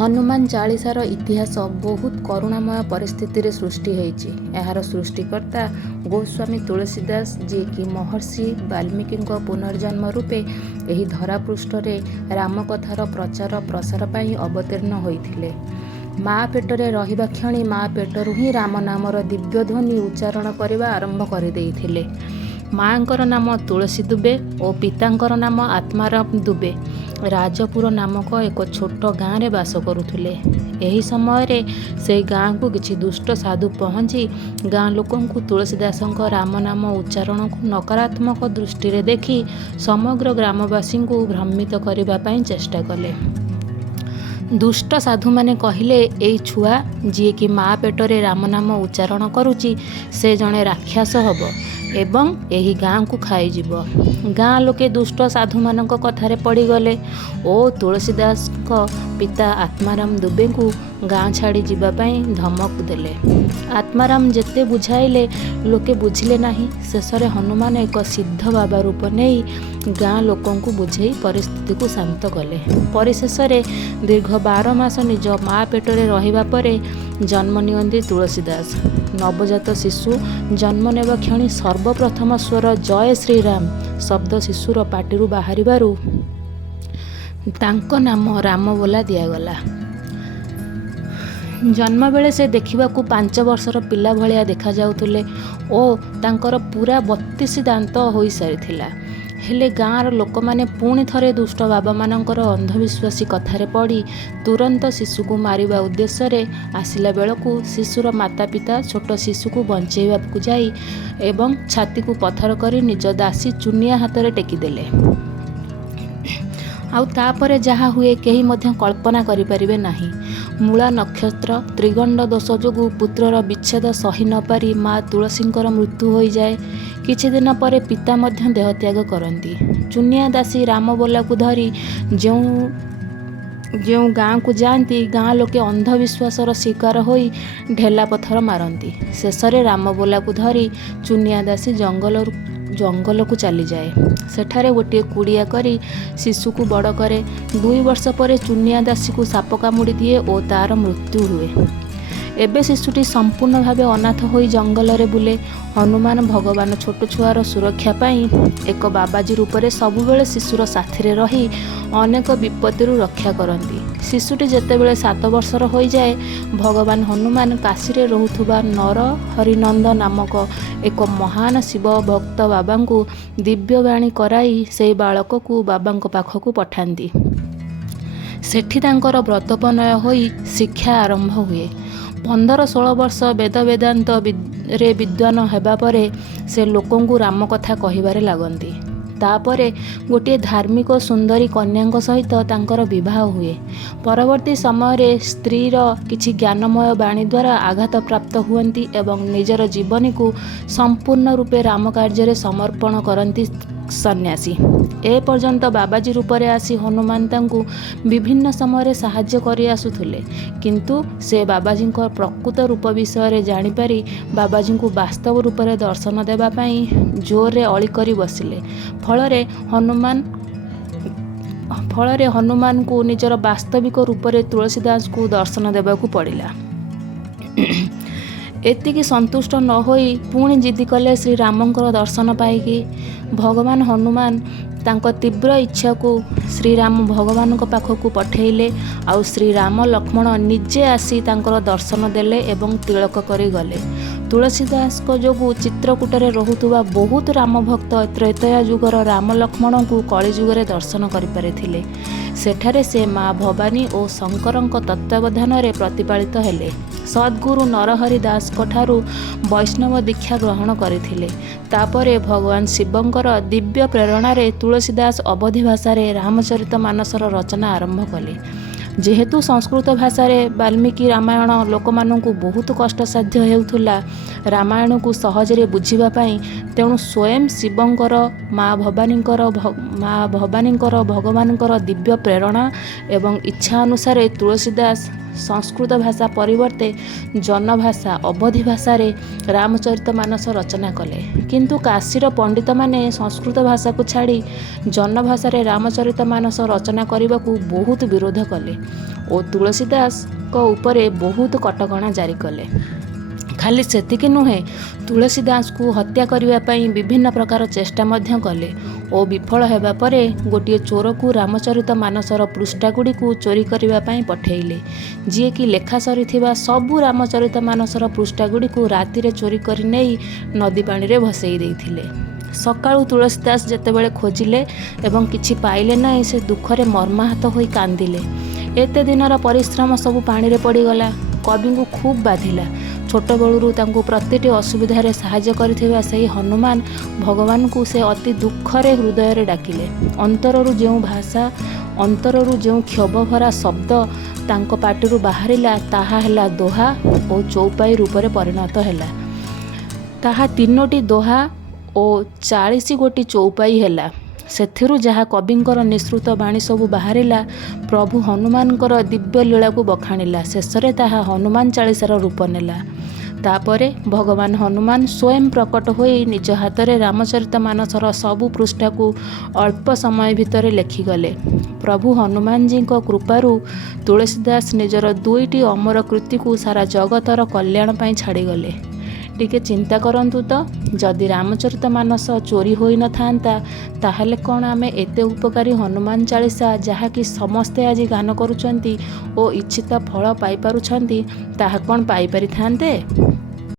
ହନୁମାନ ଚାଳିଶାର ଇତିହାସ ବହୁତ କରୁଣାମୟ ପରିସ୍ଥିତିରେ ସୃଷ୍ଟି ହୋଇଛି। ଏହାର ସୃଷ୍ଟିକର୍ତ୍ତା ଗୋସ୍ୱାମୀ ତୁଳସୀଦାସ, ଯିଏକି ମହର୍ଷି ବାଲ୍ମୀକିଙ୍କ ପୁନର୍ଜନ୍ମ ରୂପେ ଏହି ଧରାପୃଷ୍ଠରେ ରାମକଥାର ପ୍ରଚାର ପ୍ରସାର ପାଇଁ ଅବତୀର୍ଣ୍ଣ ହୋଇଥିଲେ। ମା ପେଟରେ ରହିବା କ୍ଷଣି ମା ପେଟରୁ ହିଁ ରାମ ନାମର ଦିବ୍ୟ ଧ୍ୱନି ଉଚ୍ଚାରଣ କରିବା ଆରମ୍ଭ କରିଦେଇଥିଲେ। ମାଙ୍କର ନାମ ତୁଳସୀ ଦୁବେ ଓ ପିତାଙ୍କର ନାମ ଆତ୍ମାରାମ ଦୁବେ ରାଜପୁର ନାମକ ଏକ ଛୋଟ ଗାଁରେ ବାସ କରୁଥିଲେ। ଏହି ସମୟରେ ସେହି ଗାଁକୁ କିଛି ଦୁଷ୍ଟ ସାଧୁ ପହଞ୍ଚି ଗାଁ ଲୋକଙ୍କୁ ତୁଳସୀଦାସଙ୍କ ରାମ ନାମ ଉଚ୍ଚାରଣକୁ ନକାରାତ୍ମକ ଦୃଷ୍ଟିରେ ଦେଖି ସମଗ୍ର ଗ୍ରାମବାସୀଙ୍କୁ ଭ୍ରମିତ କରିବା ପାଇଁ ଚେଷ୍ଟା କଲେ। ଦୁଷ୍ଟ ସାଧୁମାନେ କହିଲେ, ଏଇ ଛୁଆ ଯିଏକି ମା ପେଟରେ ରାମ ନାମ ଉଚ୍ଚାରଣ କରୁଛି, ସେ ଜଣେ ରାକ୍ଷସ ହେବ ଏବଂ ଏହି ଗାଁକୁ ଖାଇଯିବ। ଗାଁ ଲୋକେ ଦୁଷ୍ଟ ସାଧୁମାନଙ୍କ କଥାରେ ପଡ଼ିଗଲେ ଓ ତୁଳସୀଦାସଙ୍କ ପିତା ଆତ୍ମାରାମ ଦୁବେଙ୍କୁ ଗାଁ ଛାଡ଼ି ଯିବା ପାଇଁ ଧମକ ଦେଲେ। ଆତ୍ମାରାମ ଯେତେ ବୁଝାଇଲେ ଲୋକେ ବୁଝିଲେ ନାହିଁ। ଶେଷରେ ହନୁମାନ ଏକ ସିଦ୍ଧ ବାବା ରୂପ ନେଇ ଗାଁ ଲୋକଙ୍କୁ ବୁଝେଇ ପରିସ୍ଥିତିକୁ ଶାନ୍ତ କଲେ। ପରିଶେଷରେ ଦୀର୍ଘ 12 ମାସ ନିଜ ମା ପେଟରେ ରହିବା ପରେ ଜନ୍ମ ନିଅନ୍ତି ତୁଳସୀଦାସ। ନବଜାତ ଶିଶୁ ଜନ୍ମ ନେବା କ୍ଷଣି ସର୍ବପ୍ରଥମ ସ୍ୱର ଜୟ ଶ୍ରୀରାମ ଶବ୍ଦ ଶିଶୁର ପାଟିରୁ ବାହାରିବାରୁ ତାଙ୍କ ନାମ ରାମ ବୋଲା ଦିଆଗଲା। ଜନ୍ମବେଳେ ସେ ଦେଖିବାକୁ 5 ବର୍ଷର ପିଲା ଭଳିଆ ଦେଖାଯାଉଥିଲେ ଓ ତାଙ୍କର ପୁରା 32 ଦାନ୍ତ ହୋଇସାରିଥିଲା। ହେଲେ ଗାଁର ଲୋକମାନେ ପୁଣି ଥରେ ଦୁଷ୍ଟ ବାବାମାନଙ୍କର ଅନ୍ଧବିଶ୍ୱାସୀ କଥାରେ ପଡ଼ି ତୁରନ୍ତ ଶିଶୁକୁ ମାରିବା ଉଦ୍ଦେଶ୍ୟରେ ଆସିଲା ବେଳକୁ ଶିଶୁର ମାତା ପିତା ଛୋଟ ଶିଶୁକୁ ବଞ୍ଚେଇବାକୁ ଯାଇ ଏବଂ ଛାତିକୁ ପଥର କରି ନିଜ ଦାସୀ ଚୁନିଆ ହାତରେ ଟେକିଦେଲେ। ଆଉ ତାପରେ ଯାହା ହୁଏ କେହି ମଧ୍ୟ କଳ୍ପନା କରିପାରିବେ ନାହିଁ। ମୂଳା ନକ୍ଷତ୍ର ତ୍ରିଗଣ୍ଡ ଦୋଷ ଯୋଗୁଁ ପୁତ୍ରର ବିଚ୍ଛେଦ ସହି ନ ପାରି ମା ତୁଳସୀଙ୍କର ମୃତ୍ୟୁ ହୋଇଯାଏ। କିଛି ଦିନ ପରେ ପିତା ମଧ୍ୟ ଦେହତ୍ୟାଗ କରନ୍ତି। ଚୁନିଆ ଦାସୀ ରାମବୋଲାକୁ ଧରି ଯେଉଁ ଗାଁକୁ ଯାଆନ୍ତି, ଗାଁ ଲୋକେ ଅନ୍ଧବିଶ୍ୱାସର ଶିକାର ହୋଇ ଢେଲା ପଥର ମାରନ୍ତି। ଶେଷରେ ରାମବୋଲାକୁ ଧରି ଚୁନିଆ ଦାସୀ ଜଙ୍ଗଲକୁ ଚାଲିଯାଏ। ସେଠାରେ ଗୋଟିଏ କୁଡ଼ିଆ କରି ଶିଶୁକୁ ବଡ଼ କରେ। 2 ବର୍ଷ ପରେ ଚୁନିଆ ଦାସୀକୁ ସାପ କାମୁଡ଼ି ଦିଏ ଓ ତାର ମୃତ୍ୟୁ ହୁଏ। ଏବେ ଶିଶୁଟି ସମ୍ପୂର୍ଣ୍ଣ ଭାବେ ଅନାଥ ହୋଇ ଜଙ୍ଗଲରେ ବୁଲେ। ହନୁମାନ ଭଗବାନ ଛୋଟ ଛୁଆର ସୁରକ୍ଷା ପାଇଁ ଏକ ବାବାଜୀ ରୂପରେ ସବୁବେଳେ ଶିଶୁର ସାଥିରେ ରହି ଅନେକ ବିପତ୍ତିରୁ ରକ୍ଷା କରନ୍ତି। ଶିଶୁଟି ଯେତେବେଳେ 7 ବର୍ଷର ହୋଇଯାଏ, ଭଗବାନ ହନୁମାନ କାଶୀରେ ରହୁଥିବା ନର ହରିନନ୍ଦ ନାମକ ଏକ ମହାନ ଶିବ ଭକ୍ତ ବାବାଙ୍କୁ ଦିବ୍ୟବାଣୀ କରାଇ ସେହି ବାଳକକୁ ବାବାଙ୍କ ପାଖକୁ ପଠାନ୍ତି। ସେଠି ତାଙ୍କର ବ୍ରତୋପନୟ ହୋଇ ଶିକ୍ଷା ଆରମ୍ଭ ହୁଏ। 15-16 ବର୍ଷ ବେଦ ବେଦାନ୍ତରେ ବିଦ୍ୱାନ ହେବା ପରେ ସେ ଲୋକଙ୍କୁ ରାମ କଥା କହିବାରେ ଲାଗନ୍ତି। ତାପରେ ଗୋଟିଏ ଧାର୍ମିକ ସୁନ୍ଦରୀ କନ୍ୟାଙ୍କ ସହିତ ତାଙ୍କର ବିବାହ ହୁଏ। ପରବର୍ତ୍ତୀ ସମୟରେ ସ୍ତ୍ରୀର କିଛି ଜ୍ଞାନମୟ ବାଣୀ ଦ୍ୱାରା ଆଘାତ ପ୍ରାପ୍ତ ହୁଅନ୍ତି ଏବଂ ନିଜର ଜୀବନୀକୁ ସମ୍ପୂର୍ଣ୍ଣ ରୂପେ ରାମ କାର୍ଯ୍ୟରେ ସମର୍ପଣ କରନ୍ତି ସନ୍ନ୍ୟାସୀ। ଏ ପର୍ଯ୍ୟନ୍ତ ବାବାଜୀ ରୂପରେ ଆସି ହନୁମାନ ତାଙ୍କୁ ବିଭିନ୍ନ ସମୟରେ ସାହାଯ୍ୟ କରି ଆସୁଥିଲେ, କିନ୍ତୁ ସେ ବାବାଜୀଙ୍କ ପ୍ରକୃତ ରୂପ ବିଷୟରେ ଜାଣିପାରି ବାବାଜୀଙ୍କୁ ବାସ୍ତବ ରୂପରେ ଦର୍ଶନ ଦେବା ପାଇଁ ଜୋରରେ ଅଳି କରି ବସିଲେ। ଫଳରେ ହନୁମାନଙ୍କୁ ନିଜର ବାସ୍ତବିକ ରୂପରେ ତୁଳସୀଦାସଙ୍କୁ ଦର୍ଶନ ଦେବାକୁ ପଡ଼ିଲା। ଏତିକି ସନ୍ତୁଷ୍ଟ ନ ହୋଇ ପୁଣି ଜିଦି କଲେ ଶ୍ରୀରାମଙ୍କର ଦର୍ଶନ ପାଇକି। ଭଗବାନ ହନୁମାନ ତାଙ୍କ ତୀବ୍ର ଇଚ୍ଛାକୁ ଶ୍ରୀରାମ ଭଗବାନଙ୍କ ପାଖକୁ ପଠେଇଲେ। ଆଉ ଶ୍ରୀରାମ ଲକ୍ଷ୍ମଣ ନିଜେ ଆସି ତାଙ୍କର ଦର୍ଶନ ଦେଲେ ଏବଂ ତିଳକ କରି ଗଲେ। ତୁଳସୀଦାସଙ୍କ ଯୋଗୁଁ ଚିତ୍ରକୂଟରେ ରହୁଥିବା ବହୁତ ରାମ ଭକ୍ତ ତ୍ରେତୟା ଯୁଗର ରାମ ଲକ୍ଷ୍ମଣଙ୍କୁ କଳିଯୁଗରେ ଦର୍ଶନ କରିପାରିଥିଲେ। ସେଠାରେ ସେ ମା ଭବାନୀ ଓ ଶଙ୍କରଙ୍କ ତତ୍ତ୍ୱାବଧାନରେ ପ୍ରତିପାଳିତ ହେଲେ। ସଦ୍ଗୁରୁ ନରହରି ଦାସଙ୍କଠାରୁ ବୈଷ୍ଣବ ଦୀକ୍ଷା ଗ୍ରହଣ କରିଥିଲେ। ତାପରେ ଭଗବାନ ଶିବଙ୍କର ଦିବ୍ୟ ପ୍ରେରଣାରେ ତୁଳସୀଦାସ ଅବଧୀ ଭାଷାରେ ରାମଚରିତମାନସର ରଚନା ଆରମ୍ଭ କଲେ। ଯେହେତୁ ସଂସ୍କୃତ ଭାଷାରେ ବାଲ୍ମୀକି ରାମାୟଣ ଲୋକମାନଙ୍କୁ ବହୁତ କଷ୍ଟସାଧ୍ୟ ହେଉଥିଲା ରାମାୟଣକୁ ସହଜରେ ବୁଝିବା ପାଇଁ, ତେଣୁ ସ୍ୱୟଂ ଶିବଙ୍କର ମା ଭବାନୀଙ୍କର ଭଗବାନଙ୍କର ଦିବ୍ୟ ପ୍ରେରଣା ଏବଂ ଇଚ୍ଛା ଅନୁସାରେ ତୁଳସୀଦାସ ସଂସ୍କୃତ ଭାଷା ପରିବର୍ତ୍ତେ ଜନଭାଷା ଅବଧି ଭାଷାରେ ରାମଚରିତମାନସ ରଚନା କଲେ। କିନ୍ତୁ କାଶୀର ପଣ୍ଡିତମାନେ ସଂସ୍କୃତ ଭାଷାକୁ ଛାଡ଼ି ଜନଭାଷାରେ ରାମଚରିତମାନସ ରଚନା କରିବାକୁ ବହୁତ ବିରୋଧ କଲେ ଓ ତୁଳସୀଦାସଙ୍କ ଉପରେ ବହୁତ କଟକଣା ଜାରି କଲେ। ଖାଲି ସେତିକି ନୁହେଁ, ତୁଳସୀଦାସଙ୍କୁ ହତ୍ୟା କରିବା ପାଇଁ ବିଭିନ୍ନ ପ୍ରକାର ଚେଷ୍ଟା ମଧ୍ୟ କଲେ ଓ ବିଫଳ ହେବା ପରେ ଗୋଟିଏ ଚୋରକୁ ରାମଚରିତମାନସର ପୃଷ୍ଠାଗୁଡ଼ିକୁ ଚୋରି କରିବା ପାଇଁ ପଠାଇଲେ, ଯିଏକି ଲେଖା ସରିଥିବା ସବୁ ରାମଚରିତମାନସର ପୃଷ୍ଠାଗୁଡ଼ିକୁ ରାତିରେ ଚୋରି କରି ନେଇ ନଦୀ ପାଣିରେ ଭସେଇ ଦେଇଥିଲେ। ସକାଳୁ ତୁଳସୀଦାସ ଯେତେବେଳେ ଖୋଜିଲେ ଏବଂ କିଛି ପାଇଲେ ନାହିଁ, ସେ ଦୁଃଖରେ ମର୍ମାହତ ହୋଇ କାନ୍ଦିଲେ। ଏତେ ଦିନର ପରିଶ୍ରମ ସବୁ ପାଣିରେ ପଡ଼ିଗଲା। କବିଙ୍କୁ ଖୁବ୍ ବାଧିଲା। ଛୋଟବେଳରୁ ତାଙ୍କୁ ପ୍ରତିଟି ଅସୁବିଧାରେ ସାହାଯ୍ୟ କରିଥିବା ସେହି ହନୁମାନ ଭଗବାନଙ୍କୁ ସେ ଅତି ଦୁଃଖରେ ହୃଦୟରେ ଡାକିଲେ। ଅନ୍ତରରୁ ଯେଉଁ ଭାଷା, ଅନ୍ତରରୁ ଯେଉଁ କ୍ଷୋଭଭରା ଶବ୍ଦ ତାଙ୍କ ପାଟିରୁ ବାହାରିଲା, ତାହା ହେଲା ଦୋହା ଓ ଚଉପାଇ ରୂପରେ ପରିଣତ ହେଲା। ତାହା 3ଟି ଦୋହା ଓ 40 ଗୋଟି ଚଉପାଇ ହେଲା। ସେଥିରୁ ଯାହା କବିଙ୍କର ନିଃସୃତ ବାଣୀ ସବୁ ବାହାରିଲା, ପ୍ରଭୁ ହନୁମାନଙ୍କର ଦିବ୍ୟ ଲୀଳାକୁ ବଖାଣିଲା। ଶେଷରେ ତାହା ହନୁମାନ ଚାଳିଶାର ରୂପ ନେଲା। ତାପରେ ଭଗବାନ ହନୁମାନ ସ୍ୱୟଂ ପ୍ରକଟ ହୋଇ ନିଜ ହାତରେ ରାମଚରିତମାନସର ସବୁ ପୃଷ୍ଠାକୁ ଅଳ୍ପ ସମୟ ଭିତରେ ଲେଖିଗଲେ। ପ୍ରଭୁ ହନୁମାନଜୀଙ୍କ କୃପାରୁ ତୁଳସୀଦାସ ନିଜର 2ଟି ଅମର କୃତିକୁ ସାରା ଜଗତର କଲ୍ୟାଣ ପାଇଁ ଛାଡ଼ିଗଲେ। ଟିକେ ଚିନ୍ତା କରନ୍ତୁ ତ, ଯଦି ରାମଚରିତମାନସ ଚୋରି ହୋଇନଥାନ୍ତା, ତାହେଲେ କ'ଣ ଆମେ ଏତେ ଉପକାରୀ ହନୁମାନ ଚାଳିଶା, ଯାହାକି ସମସ୍ତେ ଆଜି ଗାନ କରୁଛନ୍ତି ଓ ଇଚ୍ଛିତ ଫଳ ପାଇପାରୁଛନ୍ତି, ତାହା କ'ଣ ପାଇପାରିଥାନ୍ତେ?